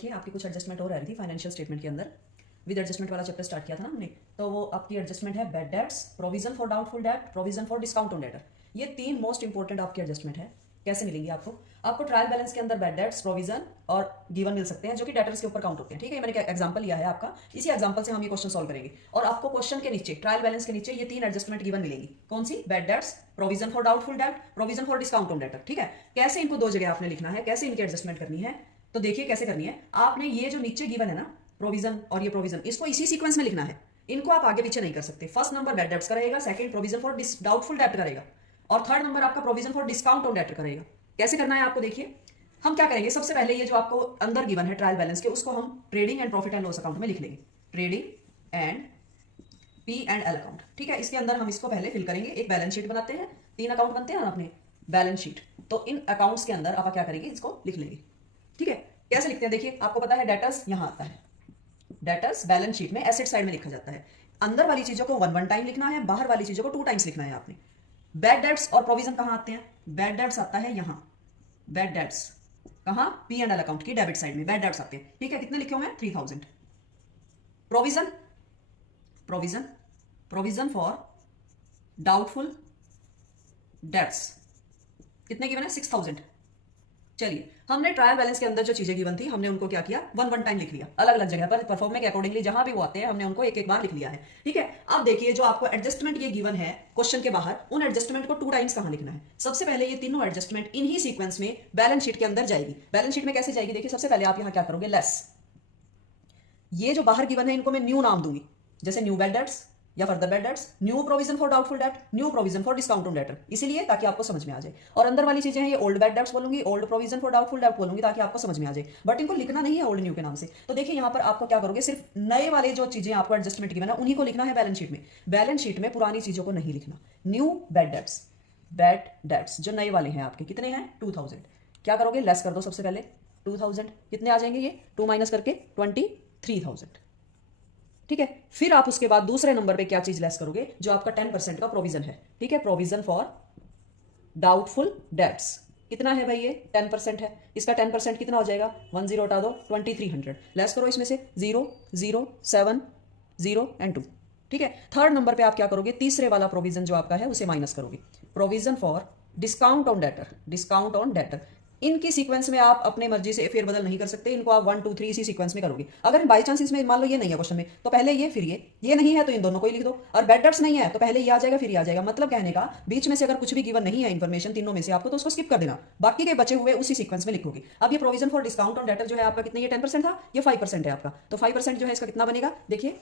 देखिए आपकी कुछ एडजस्टमेंट और आ रही थी फाइनेंशियल स्टेटमेंट के अंदर। विद एडजस्टमेंट वाला चैप्टर स्टार्ट किया था ना हमने, तो वो आपकी एडजस्टमेंट है bad debts, provision for doubtful debt, provision for discount on debtor. ये तीन मोस्ट इंपॉर्टेंट आपकी एडजस्टमेंट है। कैसे मिलेंगी आपको? आपको ट्रायल बैलेंस के अंदर बैड डेट्स, प्रोविजन और गिवन मिल सकते हैं जो कि डेटर्स के ऊपर काउंट होते हैं। ठीक है, मैंने एग्जांपल लिया है आपका, इसी एग्जांपल से हम ये क्वेश्चन सॉल्व करेंगे। और आपको क्वेश्चन के नीचे ट्रायल बैलेंस के नीचे ये तीन एडजस्टमेंट गिवन मिलेंगी। कौन सी? Bad debts, provision for doubtful debt, provision for discount on debtor. ठीक है, कैसे इनको दो जगह आपने लिखना है, कैसे इनकी एडजस्टमेंट करनी है, तो देखिए कैसे करनी है। आपने ये जो नीचे गिवन है ना प्रोविजन और ये प्रोविजन, इसको इसी सीक्वेंस में लिखना है। इनको आप आगे पीछे नहीं कर सकते। फर्स्ट नंबर बैड डेट्स का रहेगा, second provision for doubtful date का रहेगा, और थर्ड नंबर आपका provision for discount on debtor करेगा। कैसे करना है आपको देखिए। हम क्या करेंगे, सबसे पहले ये जो आपको अंदर गिवन है ट्रायल बैलेंस के, उसको हम trading and profit and loss account में लिख लेंगे। Trading and P&L account. ठीक है, इसके अंदर हम इसको पहले फिल करेंगे। एक बैलेंस शीट बनाते हैं, तीन अकाउंट बनते हैं ना अपने बैलेंस शीट, तो इन अकाउंट्स के अंदर आप क्या करेंगे, इसको लिख लेंगे। ठीक है, कैसे लिखते हैं देखिए। आपको पता है डेटर्स यहां आता है, डेटर्स बैलेंस शीट में एसेट साइड में लिखा जाता है। अंदर वाली चीजों को वन टाइम लिखना है, बाहर वाली चीजों को टू टाइम्स लिखना है आपने। बैड डेट्स और प्रोविजन कहां आते हैं? बैड डेट्स आता है यहां, बैड डेट्स कहां? P&L अकाउंट की डेबिट साइड में बैड डेट्स आते हैं। ठीक है, कितने लिखे हुए हैं? 3000। Provision, provision provision for doubtful debts कितने गिवन है? 6000। चलिए, हमने ट्रायल बैलेंस के अंदर जो चीजें गिवन थी हमने उनको क्या किया, वन टाइम लिख लिया। अलग अलग जगह पर परफॉर्म के अकॉर्डिंगली जहां भी वो आते हैं हमने उनको एक एक बार लिख लिया है। ठीक है, अब देखिए जो आपको एडजस्टमेंट ये गिवन है क्वेश्चन के बाहर, उन एडजस्टमेंट को टू टाइम्स कहां लिखना है। सबसे पहले ये तीनों एडजस्टमेंट इन्हीं सीक्वेंस में बैलेंस शीट के अंदर जाएगी। बैलेंस शीट में कैसे जाएगी देखिए। सबसे पहले आप यहां क्या करोगे, लेस, ये जो बाहर गिवन है इनको मैं न्यू नाम दूंगी, जैसे न्यू बैड डेट्स या further bad debts, new provision for doubtful date, new provision for discount on debtor, इसीलिए ताकि आपको समझ में आ जाए। और अंदर वाली चीजें हैं ये ओल्ड बैड डेट्स बोलूंगी, old provision for doubtful date बोलूंगी ताकि आपको समझ में आ जाए। बट इनको लिखना नहीं है ओल्ड न्यू के नाम से। तो देखिए यहां पर आपको क्या करोगे, सिर्फ नए वाले जो चीजें आपको एडजस्टमेंट गिवन है उन्हीं को लिखना है बैलेंस शीट में। बैलेंस शीट में पुरानी चीजों को नहीं लिखना। New bad debts, bad debts जो नए वाले हैं आपके कितने हैं? 2000। क्या करोगे, लेस कर दो सबसे पहले 2000। कितने आ जाएंगे ये? 2 माइनस करके 23,000। ठीक है, फिर आप उसके बाद दूसरे नंबर पे क्या चीज लेस करोगे, जो आपका 10% का प्रोविजन है। ठीक है, प्रोविजन फॉर डाउटफुल डेट्स कितना है भाई? ये 10% है। इसका 10% कितना हो जाएगा? 10 हटा दो, 2300 लेस करो इसमें से 0 0 7 0 एंड 2। ठीक है, थर्ड नंबर पे आप क्या करोगे, तीसरे वाला प्रोविजन जो आपका है उसे माइनस करोगे। Provision for discount on debtor, discount on debtor. इनकी सीक्वेंस में आप अपने मर्जी से फेरबदल नहीं कर सकते। इनको आप 1 2 3 इसी सीक्वेंस में करोगे। अगर बाई चांस इसमें मान लो ये नहीं है क्वेश्चन में, तो पहले ये फिर ये नहीं है तो इन दोनों को ही लिख दो। और बैड डेट्स नहीं है तो पहले ये आ जाएगा फिर ये आ जाएगा। मतलब कहने का, बीच में से अगर कुछ भी गिवन नहीं है इन्फॉर्मेशन तीनों में से आपको, तो उसको स्किप कर देना, बाकी के बचे हुए उसी सीक्वेंस में लिखोगे। अब ये provision for discount on debtor जो है आपका कितने, ये 10% था, ये 5% है आपका, तो 5% जो है इसका कितना बनेगा देखिए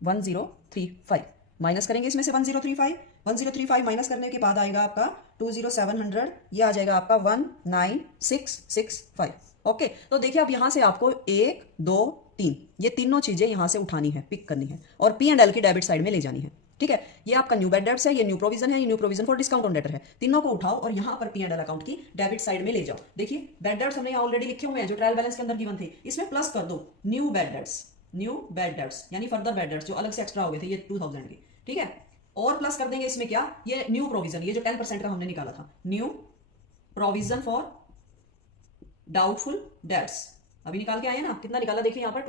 1035। माइनस करेंगे इसमें से 1035 माइनस करने के बाद आएगा आपका 20700, ये आ जाएगा आपका 19665। ओके, तो देखिए अब यहां से आपको 1 2 3 ये तीनों चीजें यहां से उठानी है, पिक करनी है और P&L की डेबिट साइड में ले जानी है। ठीक है, ये आपका न्यू बैड डेट्स है, ये न्यू प्रोविजन है, ये new provision for discount on debtor है। तीनों को उठाओ और यहां पर P&L अकाउंट की डेबिट साइड में ले जाओ। देखिए बैड डेट्स हमने यहां ऑलरेडी लिखे हुए हैं जो ट्रायल बैलेंस के अंदर गिवन थे, इसमें प्लस कर दो new bad debts, new bad debts यानी फर्दर बैड डेट्स जो अलग से एक्स्ट्रा हो गए थे ये 2000 की। ठीक है, और प्लस कर देंगे इसमें क्या, ये न्यू प्रोविजन, ये जो 10% का हमने निकाला था, new provision for doubtful debts अभी निकाल के आए ना, कितना निकाला देखिए यहाँ पर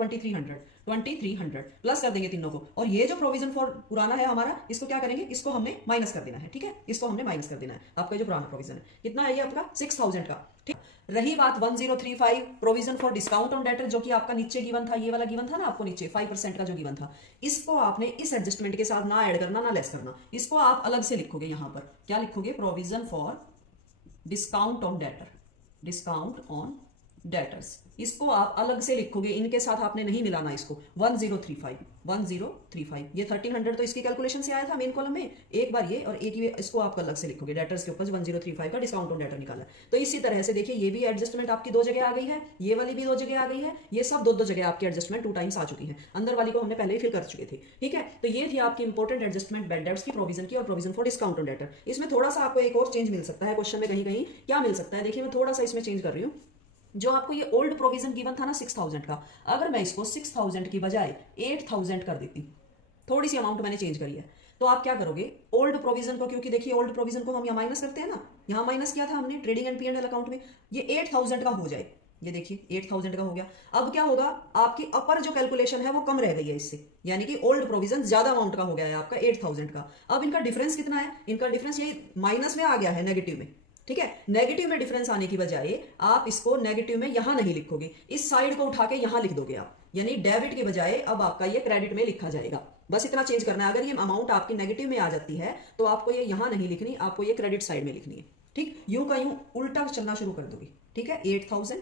2300 प्लस कर देंगे तीनों को। और ये जो प्रोविजन फॉर पुराना है हमारा, इसको क्या करेंगे, इसको हमने माइनस कर देना है। ठीक है, इसको हमने माइनस कर देना है। आपका जो पुराना प्रोविजन है कितना है ये आपका 6000 का। ठीक, रही बात 1035 provision for discount on debtor जो कि आपका नीचे गिवन था, ये वाला गिवन था ना आपको नीचे 5% का जो गिवन था, इसको आपने इस एडजस्टमेंट के साथ ना ऐड करना ना लेस करना, इसको आप अलग से लिखोगे। यहां पर क्या लिखोगे, provision for discount on debtor, discount on debtors, इसको आप अलग से लिखोगे, इनके साथ आपने नहीं मिलाना इसको। 1035 ये 1300 तो इसकी कैलकुलेशन से आया था मेन कॉलम में, एक बार ये और एक ये, इसको आप अलग से लिखोगे डेटर्स के ऊपर 1035 का डिस्काउंट ऑन डेटर निकाला। तो इसी तरह से देखिए ये भी एडजस्टमेंट आपकी दो जगह आ गई है, ये वाली भी दो जगह आ गई है, ये सब दो जगह आपकी एडजस्टमेंट 2 टाइम्स आ चुकी है। अंदर वाली को हमने पहले ही फिल कर चुके थे। ठीक है, तो ये थी आपकी इंपॉर्टेंट एडजस्टमेंट बैड डेट्स की, प्रोविजन की और provision for discount on debtor. इसमें थोड़ा सा आपको एक और चेंज मिल सकता है क्वेश्चन में, कहीं कहीं क्या मिल सकता है देखिए, मैं थोड़ा सा इसमें चेंज कर रही हूँ। जो आपको ये ओल्ड प्रोविजन गिवन था ना 6000 का, अगर मैं इसको 6000 की बजाय 8000 कर देती, थोड़ी सी अमाउंट मैंने चेंज करी है, तो आप क्या करोगे, ओल्ड प्रोविजन को, क्योंकि देखिए ओल्ड प्रोविजन को हम यहाँ माइनस करते हैं ना, यहाँ माइनस किया था हमने ट्रेडिंग एंड P&L अकाउंट में, ये 8000 का हो जाए ये देखिए 8000 का हो गया। अब क्या होगा, आपकी अपर जो कैलकुलेशन है वो कम रह गई है इससे, यानी कि ओल्ड प्रोविजन ज्यादा अमाउंट का हो गया है आपका 8000 का। अब इनका डिफरेंस कितना है, इनका डिफरेंस यही माइनस में आ गया है, नेगेटिव में। ठीक है, नेगेटिव में डिफरेंस आने की बजाय आप इसको नेगेटिव में यहां नहीं लिखोगे, इस साइड को उठा के यहां लिख दोगे आप, यानी डेबिट के बजाय अब आपका ये क्रेडिट में लिखा जाएगा। बस इतना चेंज करना है। अगर ये अमाउंट आपकी नेगेटिव में आ जाती है तो आपको ये यहां नहीं लिखनी, आपको ये क्रेडिट साइड में लिखनी है। ठीक, यूं का यूं उल्टा चलना शुरू कर दोगे। ठीक है, 8000,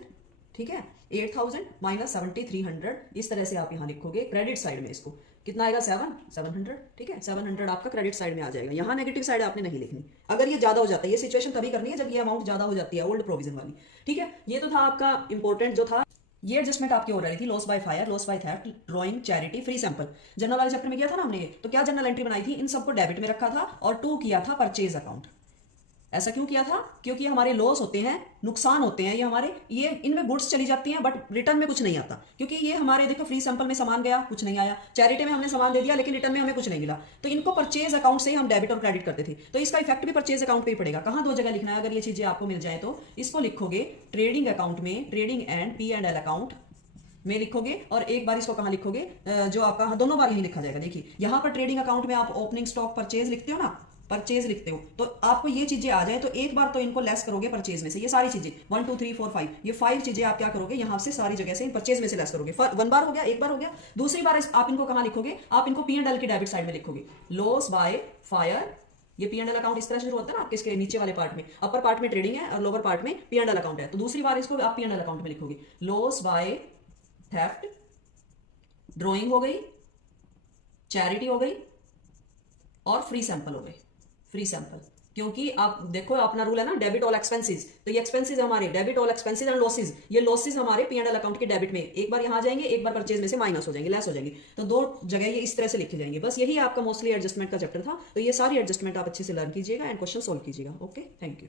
ठीक है, 8000 माइनस 7300, इस तरह से आप यहां लिखोगे क्रेडिट साइड में। इसको कितना आएगा, 700। ठीक है, 700 आपका क्रेडिट साइड में आ जाएगा, यहां नेगेटिव साइड आपने नहीं लिखनी। अगर ये ज्यादा हो जाता है, ये सिचुएशन तभी करनी है जब ये अमाउंट ज्यादा हो जाती है ओल्ड प्रोविजन वाली। ठीक है, ये तो था आपका इंपॉर्टेंट जो था। ये एडजस्टमेंट आपकी हो रही थी, loss by fire, loss by theft, drawing, charity, free sample. General वाले चैप्टर में किया था ना हमने, तो क्या जनरल एंट्री बनाई थी, इन सबको डेबिट में रखा था और 2 किया था परचेज अकाउंट। ऐसा क्यों किया था, क्योंकि हमारे लॉस होते हैं, नुकसान होते हैं, ये हमारे, ये इनमें गुड्स चली जाती हैं बट रिटर्न में कुछ नहीं आता, क्योंकि ये हमारे देखो फ्री सैंपल में सामान गया कुछ नहीं आया, चैरिटी में हमने सामान दे दिया लेकिन रिटर्न में हमें कुछ नहीं मिला, तो इनको परचेज अकाउंट से ही हम डेबिट और क्रेडिट करते थे। तो इसका इफेक्ट भी परचेज अकाउंट पे ही पड़ेगा। कहां 2 जगह लिखना है, अगर ये चीजें आपको मिल जाए तो इसको लिखोगे ट्रेडिंग अकाउंट में, ट्रेडिंग एंड P&L अकाउंट में लिखोगे, और एक बार इसको कहां लिखोगे, जो आपका दोनों बार यही लिखा जाएगा। देखिए यहां पर ट्रेडिंग अकाउंट में आप ओपनिंग स्टॉक परचेज लिखते हो ना, परचेज लिखते हो, तो आपको ये चीजें आ जाए तो एक बार तो इनको लेस करोगे परचेज में से, ये सारी चीजें 1 2 3 4 5, ये 5 चीजें आप क्या करोगे, यहां से सारी जगह से परचेज में से लेस करोगे। 1 बार हो गया, एक बार हो गया। दूसरी बार आप इनको कहां लिखोगे, आप इनको P&L की डेबिट साइड में लिखोगे, लॉस बाय फायर। ये P&L अकाउंट इस तरह से शुरू होता है ना आपके, इसके नीचे वाले पार्ट में, अपर पार्ट में ट्रेडिंग है और लोअर पार्ट में P&L अकाउंट है, तो दूसरी बार इसको आप P&L अकाउंट में लिखोगे। लॉस बाय थेफ्ट, ड्रॉइंग हो गई, चैरिटी हो गई और फ्री सैंपल हो गए। फ्री सैंपल, क्योंकि आप देखो अपना रूल है ना, डेबिट ऑल एक्सपेंसेस, तो ये एक्सपेंसेस हमारे debit all expenses and losses, ये लॉसेस हमारे P&L अकाउंट के डेबिट में एक बार यहां आ जाएंगे, एक बार परचेज में से माइनस हो जाएंगे, लेस हो जाएंगे, तो 2 जगह ये इस तरह से लिखे जाएंगे। बस यही आपका मोस्टली एडजस्टमेंट का चैप्टर था। तो ये सारी एडजस्टमेंट आप अच्छे से लर्न कीजिएगा एंड क्वेश्चन सोल्व कीजिएगा। Okay, thank you.